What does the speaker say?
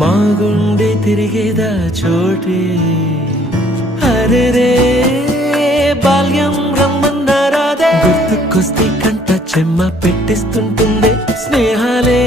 మా గుండె తిరిగేదా చోటే అరెరే బాల్యం రమ్మన్నారాదే గుర్తుకొస్తే కంట చెమ్మ పెట్టిస్తుంటుందే స్నేహాలే